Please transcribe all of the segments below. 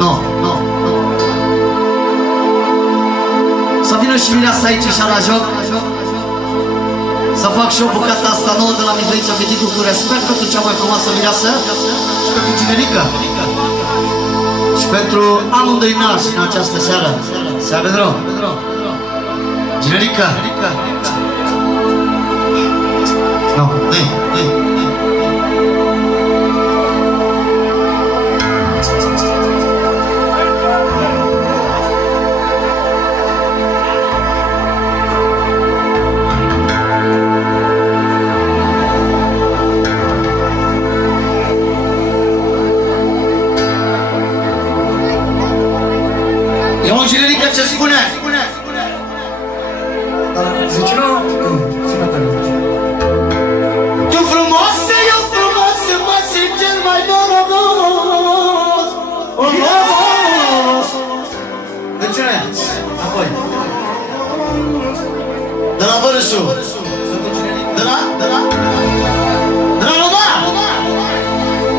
Nu. Să vină și mireasa aici și la joc. Să fac și o bucata asta nouă de la Mihăița Peticu cu respect pentru cea mai frumoasă mireasă și pentru Ginerica. Și pentru amândoi nași în această seară. Seară de rău. Ginerica. Nu, Ginerica ce spune? Zice, nu? Tu frumoasă, eu frumoasă, mă simt cel mai norocos. De ce? Apoi. De la Vărâșu. De la Roma.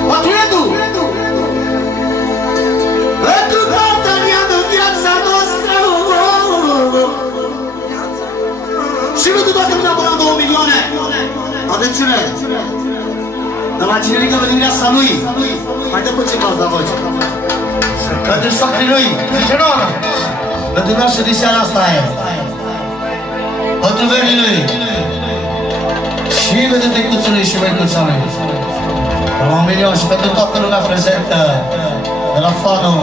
Patruiedu. Pentru toată viața noastră. Și nu toate până până 2 milioane. Atențiune! De la Ginerica de dimineața lui. Mai dă puțin pas la voce. Pentru socrii lui. Zice nu? Pentru nașă de seara asta e. Pentru verii lui. Și pentru tecuțului și măicuțului. De la 1 milion și pentru toată lumea prezentă. De la fanul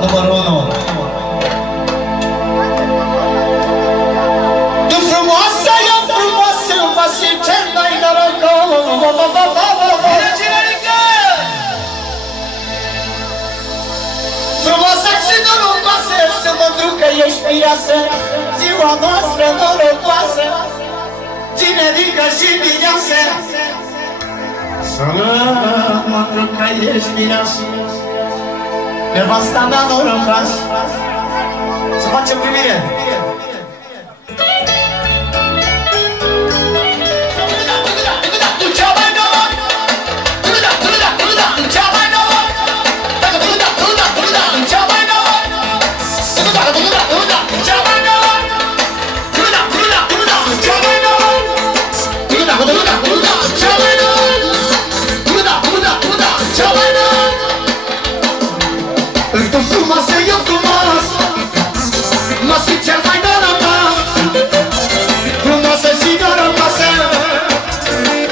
numărul 1. Tu frumoasă, eu frumoasă, mă simt cel mai norocos. Frumoasă și norocoasă, să mă duc că ești mireasă, ziua noastră norocoasă, Ginerica și mireasă. Să mă duc că ești mireasă, nevasta mea norocoasă. Să facem primire. Tu frumoasă, eu frumos, mă simt cel mai norocos. Frumoasă și norocoasă,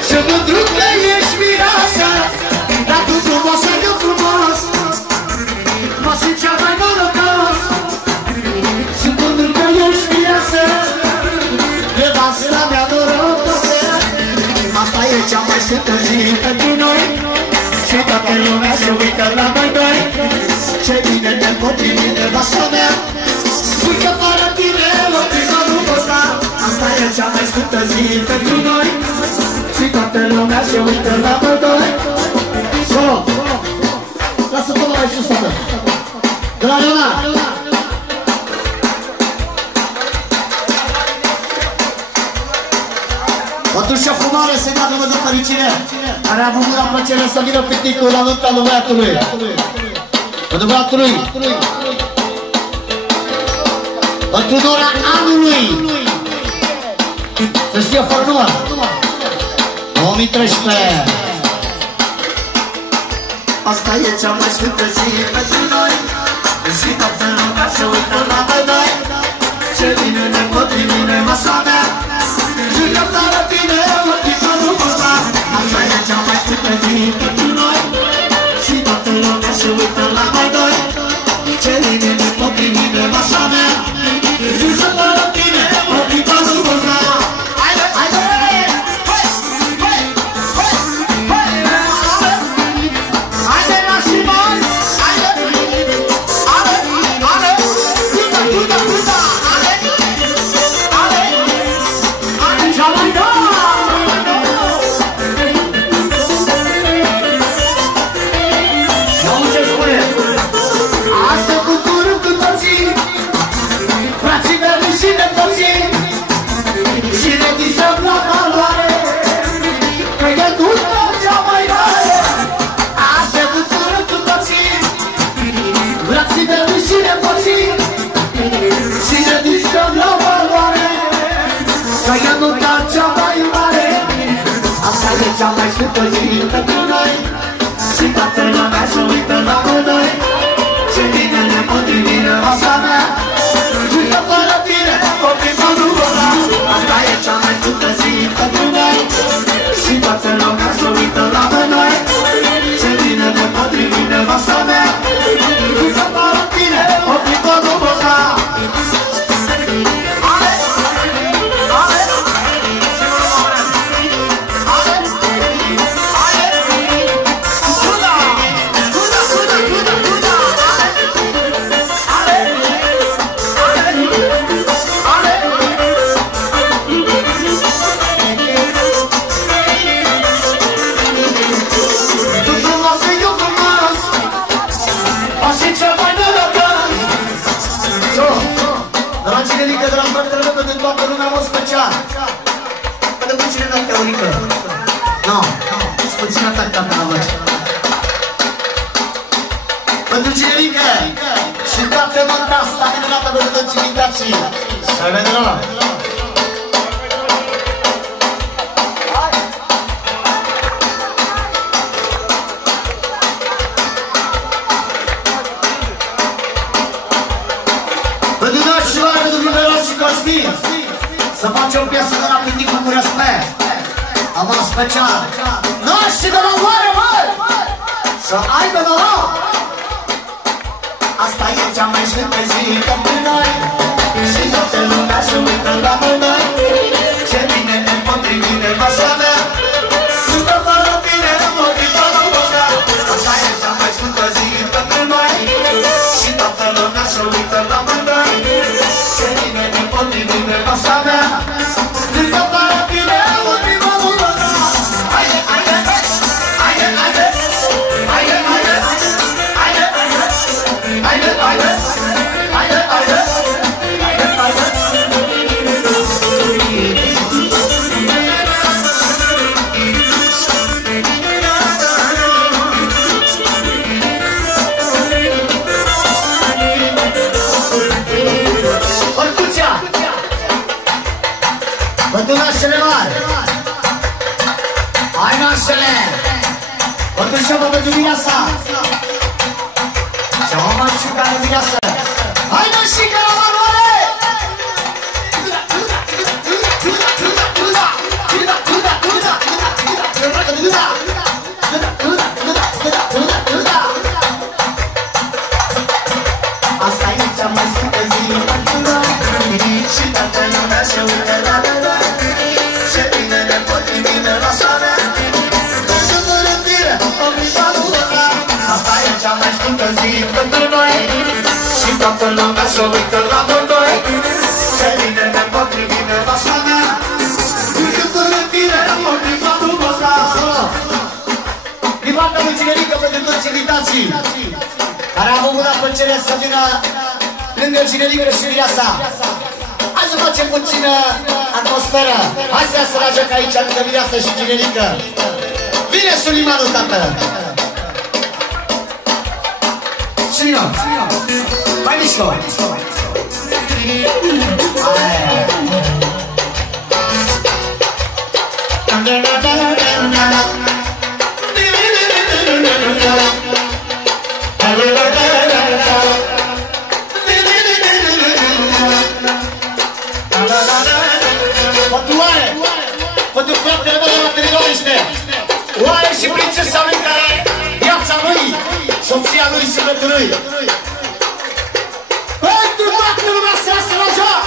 și mândru că ești mireasă. Dar tu frumoasă, eu frumos, mă simt cel mai norocos. Și mândru că ești mireasă, nevasta mea norocosă. Asta e cea mai sfântă zi pentru noi, și toată lumea se uită la noi doi. Ce bine te potrivi nevasta mea, spui că fără tine optima nu pot sta. Asta e cea mai sfântă zi pentru noi, și toată lumea se uită la noi doi. Solo! Lasă până mai sus, tată! De la Leona! Atunci o fumare să-i dată vă de fericire, care a avut la plăcere să vină piticul la nunta lui băiatului. Pentru băiatului, pentru dora anului, să știe fără număr, 2013. Asta e cea mai sfântă zi pentru noi, și toată lumea se uită la noi doi. Ce bine ne potrivim nevasta mea, și că fără tine ultima nu pot sta. Asta e cea mai sfântă zi pentru noi, și toată lumea se uită la noi doi. Ce bine ne potrivim nevasta mea, și că fără tine ultima nu pot sta. Haide la Simon! Haide! Frații de lui și nepoții și ne distrăm la valoare, că e nota cea mai mare. Asta e cea mai sfântă zi pentru noi și toată lumea se uită la noi. Ce bine ne potrivine asta mea, uită fără tine, oprimă nu vorba. Asta e cea mai sfântă zi pentru noi și toată lumea se uită la noi. Ce bine ne potrivine asta mea, uită fără tine, oprimă nu vorba. Toată lumea mă special. Pentru puține noaptea unică. Nu, și puțină tacta pe la voce. Pentru cinerică și toată nota asta minunată pentru toți invitații. Să vedem ăla. Pentru noi și oare pentru Milos și Cosmin să face o piesă de la Pindicu cu respect. Am special. Noi și de la oare, măi! Să aibă noroc! Asta e cea mai sfântă zi pentru noi și toată lumea se uită la noi. Ce bine ne potrivine masa mea, sută fără tine, motivă nu văzea. Asta e cea mai sfântă zi pentru noi și toată lumea se uită la noi. Ce bine ne potrivine masa mea, sută fără tine, motivă nu văzea. Haide, haide, haide, haide, haide, haide, haide, haide, haide, haide, haide, haide, haide. Orcuția! Pentru nașele mari! Hai nașele! Pentru șoapă pentru mireasa! Cea mai ciucare mireasă! Hai nașică la valoare! Asta e cea mai sfântă zi pentru noi și toată lumea se uită la noi. Ce bine ne potrivine la soare, pentru mărântire, o clipă nu văda. Asta e cea mai sfântă zi pentru noi și toată lumea se uită la noi. Ce bine ne potrivine la soare, pentru mărântire, o clipă nu văda. Din partea lui Cinerică pentru toți invitații care au avut la plăcere să vină lângă Cinerică și mireasa. Hai să facem puțină atmosferă. Hai să se tragem aici lângă mireasă și Cinerică. Vine Sulimanul, tată! Suliman! Mai mișcă! Pentru fratele meu de la Târgoviște, oare și prințesa lui care viața lui, soția lui, sufletul lui. Pentru toată lumea să iasă la joc!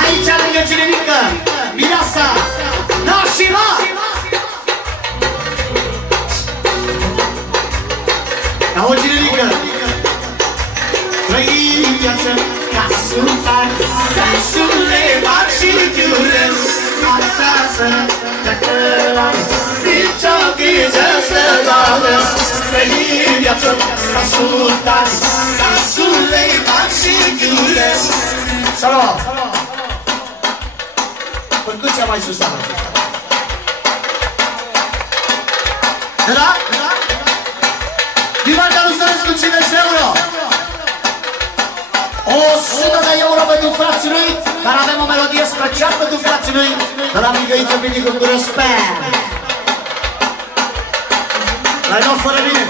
Aici lângă Cinerică, mireasa, nașila! Auzi Cinerică! Trăi viață ca sultan, ca Suleiman și Tiurel. Acasă, dacă l-ai, nici-o grijă să doară. Trăi viață ca sultan, ca Suleiman și Tiurel. Salut! Pântuția mai sus, da? Da? 50 de euro. 100 de euro pentru frații noi, dar avem o melodie special pentru frații noi, de la Migăiță Pinicu cu respect. L-ai luat fără mine.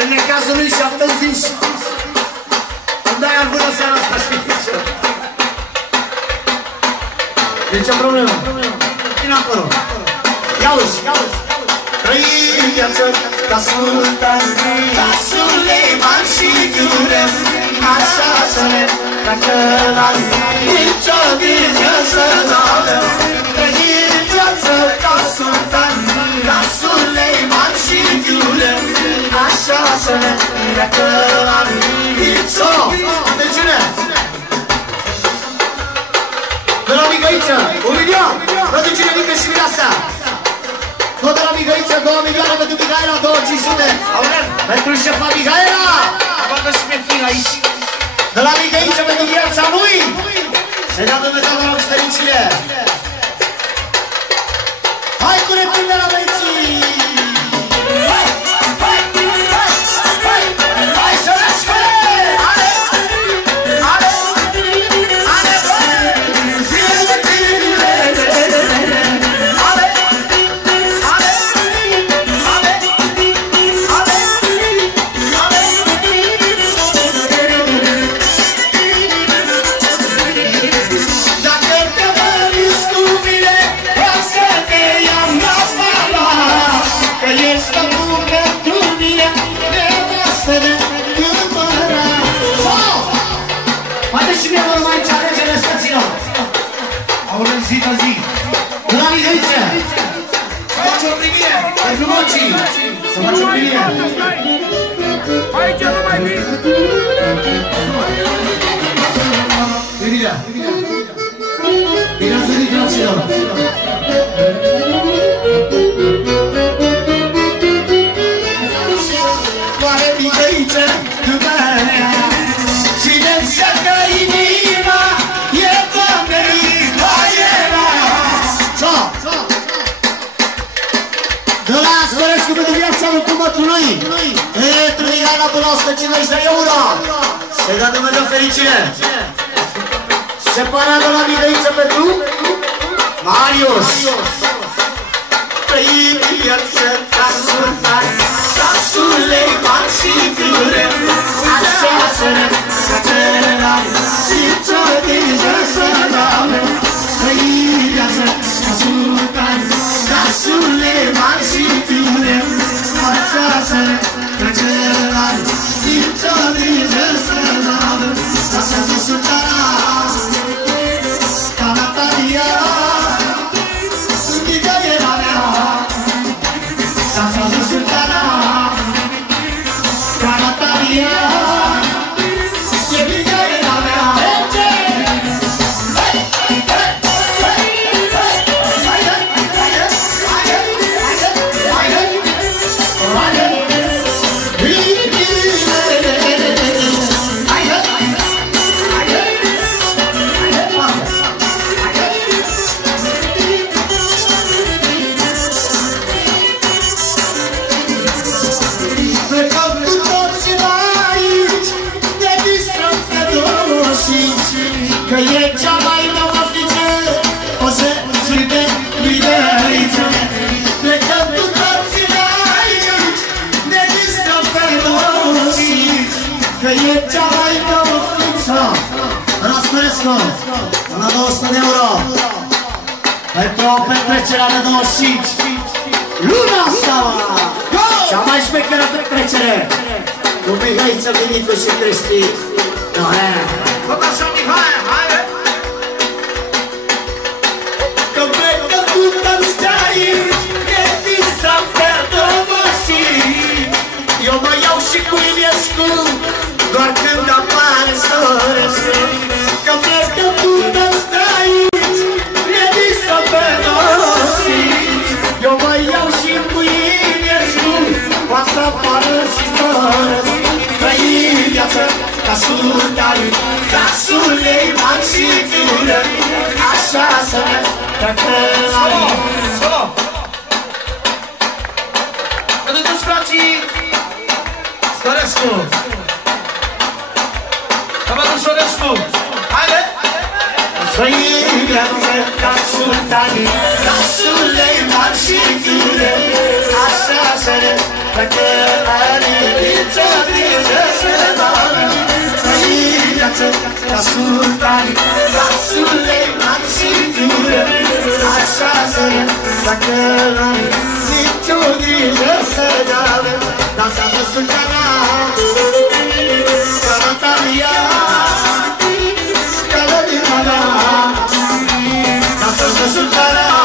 În necazul lui și-a zis. Îmi dai al bună seara asta, știi ce? E ce problemă? Vine acolo. Ia-uzi, ia-uzi. Trăim viață ca sultan, ca Suleiman și Iurem, așa să ne treacă la nicio grijă să n-avem. Trăim viață ca sultan, ca Suleiman și Iurem, așa să ne treacă la nicio. De cine? De la Migăiță, 1 milion, pentru cine mică și mireasa. Tot de la Migăiță, 2 milioane pentru Mihaela, 2500. Pentru șefa Mihaela. Bagă și pe fil aici. De la Migăiță pentru viața lui. Se-i dea Dumnezeu la loc fericire. Hai cu repinde la băieții. Hai să răscă! Ale! Ale! Ale! Zile de tine! Ale! Zi la zi. De la Migăiță. Faci o primire. Pentru mocii. Să faci o primire. Aici nu mai vin. Primirea. Bine ați venit, graților. Doare Migăiță, iuberea, cine-mi seacă inima, e Doamnei Maiera. De la Storescu pentru viața lui cumătului, pentru Mihaela până la 150 de euro. Se-i dă Dumnezeu fericire. Separat de la Migăiță pentru Marius. Trăim viață ca sultan, ca Suleiman și Iurem, așa să ne cățărăm, nicio grijă să n-avem. Trăim viață ca sultan, ca Suleiman și Iurem, așa să ne cățărăm, nicio grijă să n-avem. Asta nu sultana, ca Natalia, că e cea mai nouă fiță, o să ține Migăiță. Plecăm cu toții de aici, ne distrăm pe noi, că e cea mai nouă fiță. Răspărescu, la 200 de euro, pentru o petrecere de 25. Luna asta, cea mai șmecheră petrecere, cu Migăiță, Minicu și Cristi. Tot așa, Mihai, hai! Că plecă cu toți de aici, ne distrăm pe noi. Eu mă iau și cu Iliescu, doar când apare Storescu. Că plecă cu toți de aici, ne distrăm pe noi. Eu mă iau și cu Iliescu, poate să apară și Storescu. Trăim viață ca sultan, ca Suleiman și Iurem, așa să ne treacă la Daci Sorescu. Cămătul Sorescu. Haide! Făină-mă ca sultanii, ca Suleiman și tine, așa să-ne facă nicio grijă să doară. Făină-mă ca sultanii, ca Suleiman și tine, așa să-ne facă nicio grijă să doară. Dansează sultana, Caratalia, Dansează sultana,